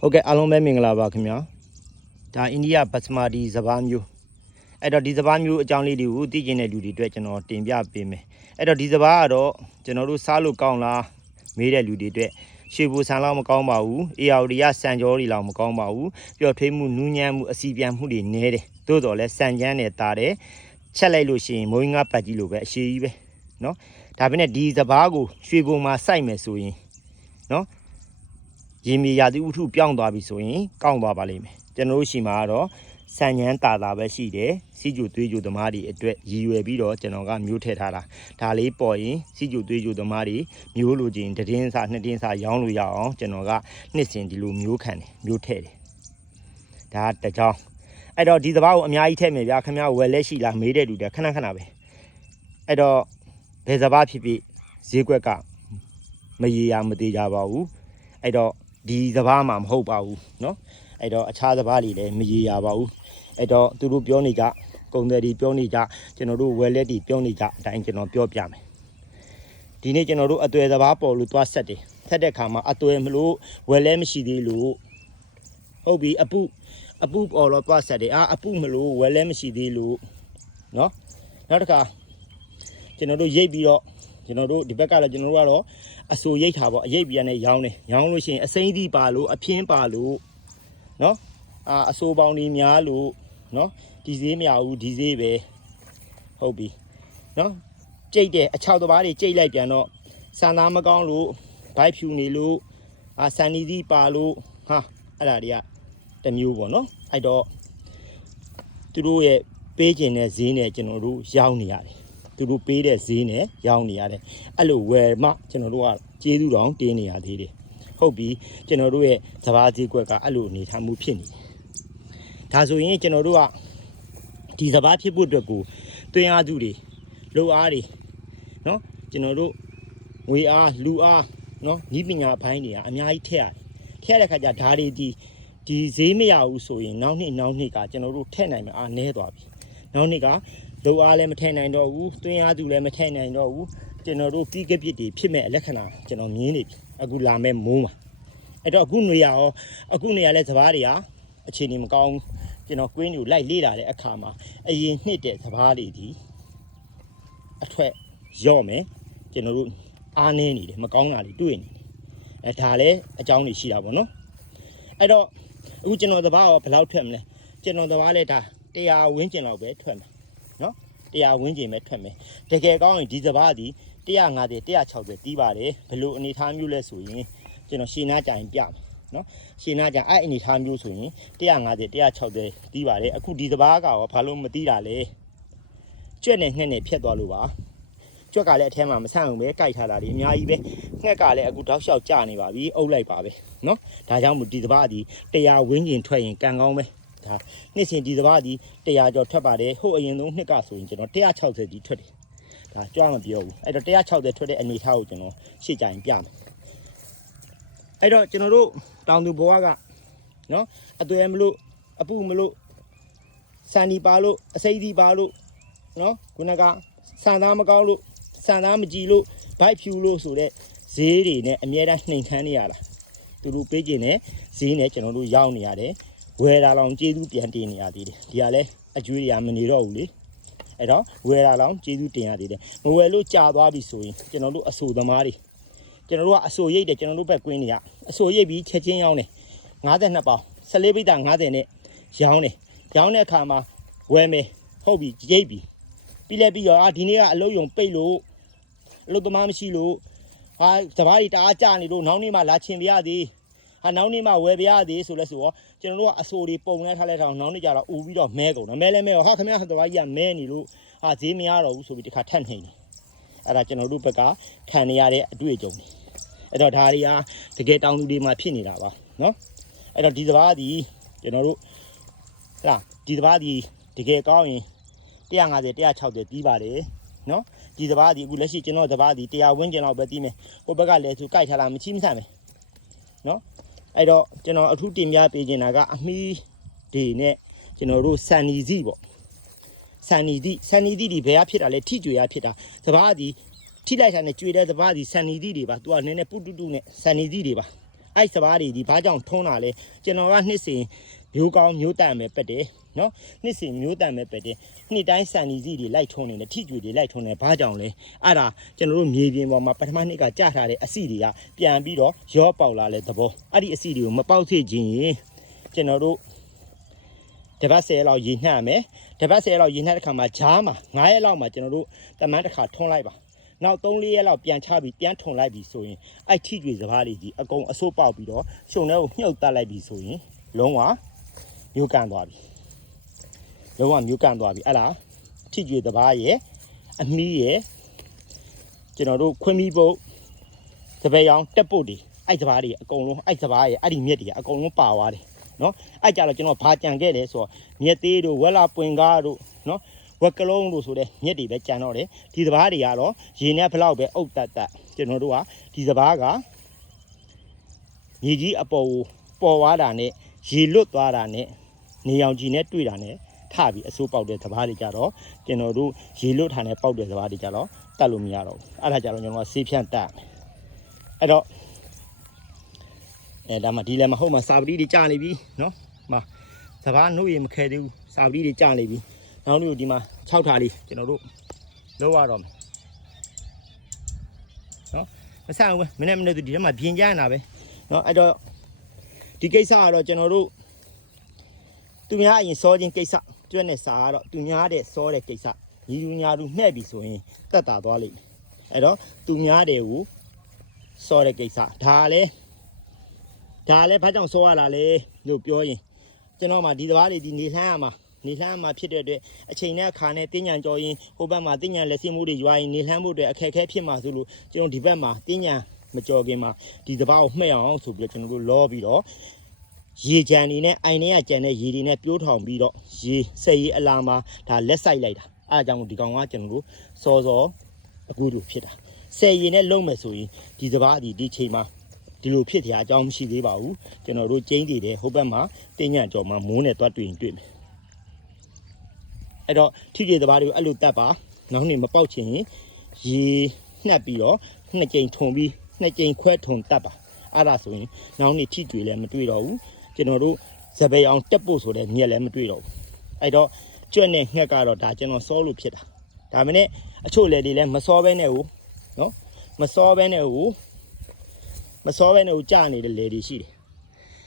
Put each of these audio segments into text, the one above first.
ဟုတ်ကဲ့အားလုံးပဲမင်္ဂလာပါခင်ဗျာဒါအိန္ဒိယဘတ်စမာတီစပားမျိုးအဲ့တော့ဒီစပားမျိုးအကြောင်းလေးတွေကိုသိကျင်တဲ့လူတွေအတွက်ကျွန်တော်တင်ပြပေးမယ်အဲ့တော့ဒီစပားကတော့ကျွန်တော်တို့စားလို့ကောင်းလားမေးတဲ့လူတွေအတွက်ရှေ့ဘူဆန်လောက်မကောင်းပါဘူးအေယာဝတီရစံကြောတွေလောက်မကောင်းပါဘူးပျော်ထွေးမှုနူးညံ့မှုအစီပြန်မှုတွေနည်းတယ်သို့တော်လဲစံချမ်းနဲ့တာတယ်ချက်လိုက်လို့ရှိရင်မုံငါပတ်ကြီးလိုပဲအရှိကြီးပဲเนาะဒါပေမဲ့ဒီစပားကိုရွှေဘုံမှာစိုက်မယ်ဆိုရင်เนาะရေမြေရာသီဥတုပြောင်းသွားပြီဆိုရင်ကောင်းသွားပါလိမ့်မယ်ကျွန်တော်တို့ရှိမှာကတော့စံညမ်းတာတာပဲရှိတယ်စီကျူသွေးကျူသမားတွေအတွက်ရည်ရွယ်ပြီးတော့ကျွန်တော်ကမျိုးထည့်ထားတာဒါလေးပေါ်ရင်စီကျူသွေးကျူသမားတွေမျိုးလိုချင်တစ်တင်းစာနှစ်တင်းစာရောင်းလို့ရအောင်ကျွန်တော်ကနှစ်စဉ်ဒီလိုမျိုးခံတယ်မျိုးထည့်တယ်ဒါတကြောင်အဲ့တော့ဒီစပားကိုအများကြီးထည့်မယ်ဗျာခင်ဗျားဝယ်လက်ရှိလားမေးတဲ့လူတွေခဏခဏပဲအဲ့တော့ဘယ်စပားဖြစ်ဖြစ်ဈေးကွက်ကမရေရာမသေးကြပါဘူးအဲ့တော့ဒီစပားမှာမဟုတ်ပါဘူးเนาะအဲ့တော့အခြားစပားတွေလည်းမရေရာပါဘူးအဲ့တော့သူတို့ပြောနေကြကုန်တယ်ဒီပြောနေကြကျွန်တော်တို့ဝယ်လက်တွေပြောနေကြအတိုင်းကျွန်တော်ပြောပြမယ်ဒီနေ့ကျွန်တော်တို့အသွယ်စပားပေါ်လို့သွားဆက်တယ်ဆက်တဲ့ခါမှာအသွယ်မလို့ဝယ်လဲမရှိသေးလို့ဟုတ်ပြီအပုပေါ်တော့သွားဆက်တယ်အပုမလို့ဝယ်လဲမရှိသေးလို့เนาะနောက်တစ်ခါကျွန်တော်တို့ရိတ်ပြီးတော့ကျွန်တော်တို့ဒီဘက်ကလည်းကျွန်တော်တို့ကတော့အစိုးရိတ်ထားပေါ့အရိတ်ပြန်နဲ့ရောင်းတယ်ရောင်းလို့ရှိရင်အစိမ့်သီးပါလို့အပြင်းပါလို့เนาะအစိုးပေါင်းဒီများလို့เนาะဒီဈေးမရဘူးဒီဈေးပဲဟုတ်ပြီเนาะကြိတ်တယ်အချောက်တစ်ပါးတွေကြိတ်လိုက်ပြန်တော့စံသားမကောင်းလို့ဘိုက်ဖြူနေလို့စံနီသီးပါလို့အဲ့ဒါတွေကတစ်မျိုးပေါ့เนาะအဲ့တော့သူတို့ရဲ့ပေးခြင်းတဲ့ဈေးနဲ့ကျွန်တော်တို့ရောင်းနေရတယ်သူတို့ပေးတဲ့ဈေးနဲ့ရောင်းနေရတယ်အဲ့လိုဝယ်မှကျွန်တော်တို့ကကျေးဇူးတော်တင်းနေရသေးတယ်ဟုတ်ပြီကျွန်တော်တို့ရဲ့စပားဈေးကွက်ကအဲ့လိုအနေထားမှုဖြစ်နေတယ်ဒါဆိုရင်ကျွန်တော်တို့ကဒီစပားဖြစ်ဖို့အတွက်ကိုတွင်းအားစုတွေလိုအားတွေเนาะကျွန်တော်တို့ငွေအားလူအားเนาะဤပညာဘိုင်းတွေကအများကြီးထည့်ရတယ်ထည့်ရတဲ့ခါကျဓာတ်တွေဒီဈေးမရဘူးဆိုရင်နောက်နှစ်ကကျွန်တော်တို့ထည့်နိုင်မှာအားနည်းသွားပြီနောက်နှစ်ကလိုအားလည်းမထည့်နိုင်တော့ဘူးတွင်းအားစုလည်းမထည့်နိုင်တော့ဘူးကျွန်တော်တို့ပြီးကပြစ်တွေဖြစ်မဲ့လက္ခဏာကျွန်တော်မြင်နေပြီအခုလာမဲ့မိုးမှာအဲ့တော့အခုနေရလဲစပားတွေကအခြေအနေမကောင်းကျွန်တော်ကွင်းတွေကိုလိုက်လေ့လာတဲ့အခါမှာအရင်နှစ်တဲ့စပားတွေဒီအထွက်ရော့မယ်ကျွန်တော်တို့အားနည်းနေတယ်မကောင်းတာတွေတွေ့နေတယ်ဒါလည်းအကြောင်းတွေရှိတာပေါ့နော်အဲ့တော့အခုကျွန်တော်စပားရောဘယ်လောက်ထွက်မလဲကျွန်တော်စပားလဲဒါ100ဝန်းကျင်လောက်ပဲထွက်မယ်နော်100ဝန်းကျင်ပဲထွက်မယ်တကယ်ကောင်းရင်ဒီစပားဒီ150 160တီးပါတယ်ဘယ်လိုအနေထားမျိုးလဲဆိုရင်ကျွန်တော်ရှင်းနာကြရင်ပြမယ်နော်ရှင်းနာကြအဲ့အနေထားမျိုးဆိုရင်150 160တီးပါတယ်အခုဒီစပားကရောဘာလို့မတီးတာလဲကြွက်နဲ့ငှက်နဲ့ဖြတ်သွားလို့ပါကြွက်ကလည်းအထဲမှာမဆန့်ဘူးပဲကြိုက်ထားတာဒီအများကြီးပဲငှက်ကလည်းအခုတောက်လျှောက်ကျနေပါပြီအုပ်လိုက်ပါပဲနော်ဒါကြောင့်မို့ဒီစပားဒီ100ဝန်းကျင်ထွက်ရင်ကံကောင်းပဲဒါနှစ်စဉ်ဒီစပားဒီ100ကျော်ထွက်ပါတယ်ဟိုအရင်ဆုံးနှစ်ကဆိုရင်ကျွန်တော်160ဒီထွက်တယ်ဒါကြွားမပြောဘူးအဲ့တော့160ထွက်တဲ့အနေထားကိုကျွန်တော်ရှေ့ကြရင်ပြမယ်အဲ့တော့ကျွန်တော်တို့တောင်သူဘဝကနော်အသွယ်မလို့အပုမလို့စံဒီပါလို့အစိမ့်ဒီပါလို့နော်ခုနကစံသားမကောင်းလို့စံသားမကြည်လို့ဘိုက်ဖြူလို့ဆိုတဲ့ဈေးတွေနဲ့အမြဲတမ်းနှိမ်ခမ်းနေရတာသူတို့ပေးခြင်းနဲ့ဈေးနဲ့ကျွန်တော်တို့ရောက်နေရတယ်ဝယ်တာလောင်ကျေးဇူးပြန်တင်နေရသေးတယ်ဒီကလည်းအကျွေးတွေကမနေတော့ဘူးလေအဲ့တော့ဝယ်တာလောင်ကျေးဇူးတင်ရသေးတယ်မဝယ်လို့ကြာသွားပြီဆိုရင်ကျွန်တော်တို့အဆိုသမားတွေကျွန်တော်တို့ကအဆိုရိတ်တယ်ကျွန်တော်တို့ဘက်ကွင်းတွေကအဆိုရိတ်ပြီးချက်ချင်းရောင်းတယ်52ပေါင်14ပိဿ50နဲ့ရောင်းတဲ့အခါမှာဝယ်မယ်ဟုတ်ပြီရိတ်ပြီးလဲပြီးတော့ဒီနေ့ကအလုပ်ယုံပိတ်လို့အလုပ်သမားမရှိလို့စပားတွေတအားကြနေလို့နောက်နေ့မှလာချင်ပြရသေးနောက်နေ့မှဝယ်ပြရသေးဆိုလဲဆိုတော့ကျွန်တော်တို့ကအဆိုတွေပုံလဲထားလိုက်တော့နောက်နေ့ကျတော့ဦးပြီးတော့မဲကုန်တော့မဲလဲမဲတော့ခင်ဗျားစပားကြီးကမဲနေလို့ဈေးမရတော့ဘူးဆိုပြီးတခါထပ်နှိမ့်တယ်အဲ့ဒါကျွန်တော်တို့ဘက်ကခံနေရတဲ့အတွေ့အကြုံတွေအဲ့တော့ဒါတွေကတကယ်တောင်းသူတွေမှာဖြစ်နေတာပါနော်အဲ့တော့ဒီစပားဒီကျွန်တော်တို့ဒီစပားဒီတကယ်ကောင်းရင်150 160တီးပါတယ်နော်ဒီစပားဒီအခုလက်ရှိကျွန်တော်စပားဒီ100ဝန်းကျင်လောက်ပဲတီးမယ်ဟိုဘက်ကလည်းသူကြိုက်ထားတာမချိမဆန့်မယ်နော်အဲ့တော့ကျွန်တော်အထူးတင်ပြပေးနေတာကအမီးတွေနဲ့ကျွန်တော်တို့စံနီစီပေါ့စံနီစီဒီဘယ်ကဖြစ်တာလဲထိကြွေရဖြစ်တာစပားဒီထိလိုက်တာနဲ့ကြွေတဲ့စပားဒီစံနီစီတွေပါသူကနည်းနည်းပုတုတုနဲ့စံနီစီတွေပါ အဲ့စဘာတွေဒီဘာကြောင့်ထုံးတာလဲကျွန်တော်ကနှစ်စဉ်မျိုးကောင်းမျိုးတန်ပဲပက်တယ်နော်နှစ်စဉ်မျိုးတန်ပဲပက်တယ်နှစ်တိုင်းစံဒီစီတွေလိုက်ထုံးနေတယ်ထိကျွေတွေလိုက်ထုံးနေဘာကြောင့်လဲအဲ့ဒါကျွန်တော်တို့မြေပြင်ပေါ်မှာပထမနှစ်ကကြာထားတဲ့အစီတွေကပြန်ပြီးတော့ရောပေါက်လာတဲ့သဘောအဲ့ဒီအစီတွေကိုမပေါက်စေခြင်းရင်ကျွန်တော်တို့တပတ်10လောက်ရေနှံ့မယ်တပတ်10လောက်ရေနှံ့တဲ့ခါမှာဂျားမှာ9ရက်လောက်မှာကျွန်တော်တို့တမန်တစ်ခါထုံးလိုက်ပါနောက်3-4ရက်လောက်ပြန်ချပြီးပြန်ထုံလိုက်ပြီဆိုရင်အဲ့ထိကျွေစဘာတွေကြီးအကုန်အစိုးပေါက်ပြီးတော့ရှုံထဲကိုမြုပ်တက်လိုက်ပြီဆိုရင်လုံးဝမျိုးကန်သွားပြီလုံးဝမျိုးကန်သွားပြီအဲ့လားထိကျွေစဘာရဲ့အမီးရဲ့ကျွန်တော်တို့ခွင်းမီးပုတ်စပယ်ရောင်တက်ပုတ်တွေအဲ့စဘာတွေအကုန်လုံးအဲ့စဘာရဲ့အဲ့ဒီမြက်တွေအကုန်လုံးပါသွားတယ်နော်အဲ့ကြတော့ကျွန်တော်ဘာကြံခဲ့လဲဆိုတော့မြက်သေးတို့ဝက်လာပွင်ကားတို့နော်ဝက်ကလုံးတို့ဆိုတဲ့မြက်တွေပဲကြံတော့တယ်ဒီစဘာတွေကတော့ရေနဲ့ဘလောက်ပဲအုပ်တက်တက်ကျွန်တော်တို့ကဒီစဘာကမြေကြီးအပေါ်ပေါ်သွားတာနဲ့ရေလွတ်သွားတာနဲ့နေရောင်ကြီးနဲ့တွေ့တာနဲ့ထပြီးအစိုးပေါက်တဲ့စဘာတွေကြတော့ကျွန်တော်တို့ရေလွတ်ထားနဲ့ပေါက်တဲ့စဘာတွေကြတော့တတ်လို့မရတော့ဘူးအဲ့ဒါကြတော့ကျွန်တော်ကဆေးဖြန့်တက်အဲ့တော့ဒါမှဒီလည်းမဟုတ်မှစာပတိတွေကြာနေပြီနော်မှာစဘာနှုတ်ရမခဲသေးဘူးစာပတိတွေကြာနေပြီနောက်လို့ဒီမှာ6ထားလေးကျွန်တော်တို့လောက်ရတော့မယ်နော်မဆန်ဘူးမနေ့သူဒီထဲမှာပြင်ကြနေတာပဲနော်အဲ့တော့ဒီကိစ္စကတော့ကျွန်တော်တို့သူများအရင်စောခြင်းကိစ္စကျွတ်နဲ့စာကတော့သူများတဲ့စောတဲ့ကိစ္စညီလူညာလူမှဲ့ပြီဆိုရင်တက်တာသွားလိမ့်မယ်အဲ့တော့သူများတဲ့ကိုစောတဲ့ကိစ္စဒါလည်းဘာကြောင့်စောရလာလဲလို့ပြောရင်ကျွန်တော်မှဒီစဘာတွေဒီနေလှမ်းရမှာဖြစ်တဲ့အတွက်အချိန်နဲ့အခါနဲ့တင်းညံကြော်ရင်ဟိုဘက်မှာတင်းညံလက်စင်းမှုတွေရွာရင်နေလှမ်းဖို့အတွက်အခက်အခဲဖြစ်မှာဆိုလို့ကျွန်တော်ဒီဘက်မှာတင်းညံမကြော်ခင်မှာဒီစဘာကိုမှဲ့အောင်ဆိုပြီးတော့ကျွန်တော်တို့လောပြီးတော့ရေကြံနေနဲ့အိုင်ထဲကကြံတဲ့ရေတွေနဲ့ပြိုးထောင်ပြီးတော့ရေဆက်ရေအလာမှာဒါလက်ဆိုင်လိုက်တာအဲအကြောင်းဒီကောင်ကကျွန်တော်တို့စောအခုလိုဖြစ်တာဆက်ရေနဲ့လုံးမယ်ဆိုရင်ဒီစဘာဒီချိန်မှာဒီလိုဖြစ်တဲ့အကြောင်းမရှိသေးပါဘူးကျွန်တော်တို့ကျင်းတည်တယ်ဟိုဘက်မှာတင်းညံကြော်မှာမိုးနဲ့တွားတွေ့ရင်တွေ့မယ်အဲ့တော့ထိပြေစဘာတွေကိုအဲ့လိုတက်ပါနောက်နေ့မပေါက်ချင်ရင်ရေနှက်ပြီးတော့နှစ်ကြိမ်ထုံပြီးနှစ်ကြိမ်ခွဲထုံတက်ပါအဲ့ဒါဆိုရင်နောက်နေ့ထိကျွေလည်းမတွေ့တော့ဘူးကျွန်တော်တို့စပယ်အောင်တက်ဖို့ဆိုတဲ့မြက်လည်းမတွေ့တော့ဘူးအဲ့တော့ကျွတ်နဲ့ငှက်ကတော့ဒါကျွန်တော်စောလို့ဖြစ်တာဒါမနဲ့အချို့လေတွေလည်းမစောဘဲနဲ့ဟိုနော်မစောဘဲနဲ့ဟိုကြာနေတဲ့လေတွေရှိတယ်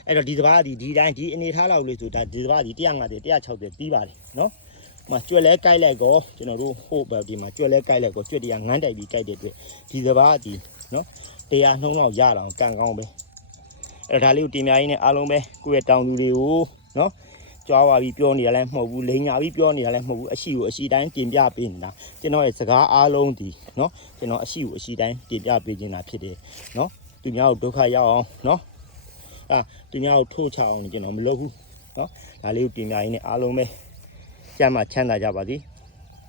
အဲ့တော့ဒီစဘာဒီတိုင်းဒီအနေထားလောက်လို့ဆိုဒါဒီစဘာဒီ150 160ပြီးပါတယ်နော်မကျွက်လဲကြိုက်လိုက်ကောကျွန်တော်တို့ဟိုဘက်ဒီမှာကျွက်လဲကြိုက်လိုက်ကောကျွက်တရားငန်းတိုက်ပြီးကြိုက်တဲ့အတွက်ဒီစဘာဒီနော်တရားနှုံးလောက်ရအောင်ကန်ကောင်းပဲအဲ့ဒါလေးကိုတင်ပြရင်းနဲ့အားလုံးပဲကိုယ့်ရဲ့တောင်သူတွေကိုနော်ကြွားပါပြီးပြောနေတာလည်းမဟုတ်ဘူးလိန်ညာပြီးပြောနေတာလည်းမဟုတ်ဘူးအရှိကိုအရှိတိုင်းတင်ပြပေးနေတာကျွန်တော်ရဲ့စကားအားလုံးဒီနော်ကျွန်တော်အရှိကိုအရှိတိုင်းတင်ပြပေးနေတာဖြစ်တယ်နော်သူများကိုဒုက္ခရောက်အောင်နော်သူများကိုထိုးချအောင်ကျွန်တော်မလုပ်ဘူးနော်ဒါလေးကိုတင်ပြရင်းနဲ့အားလုံးပဲကျမ်းမှာချမ်းသာကြပါစေ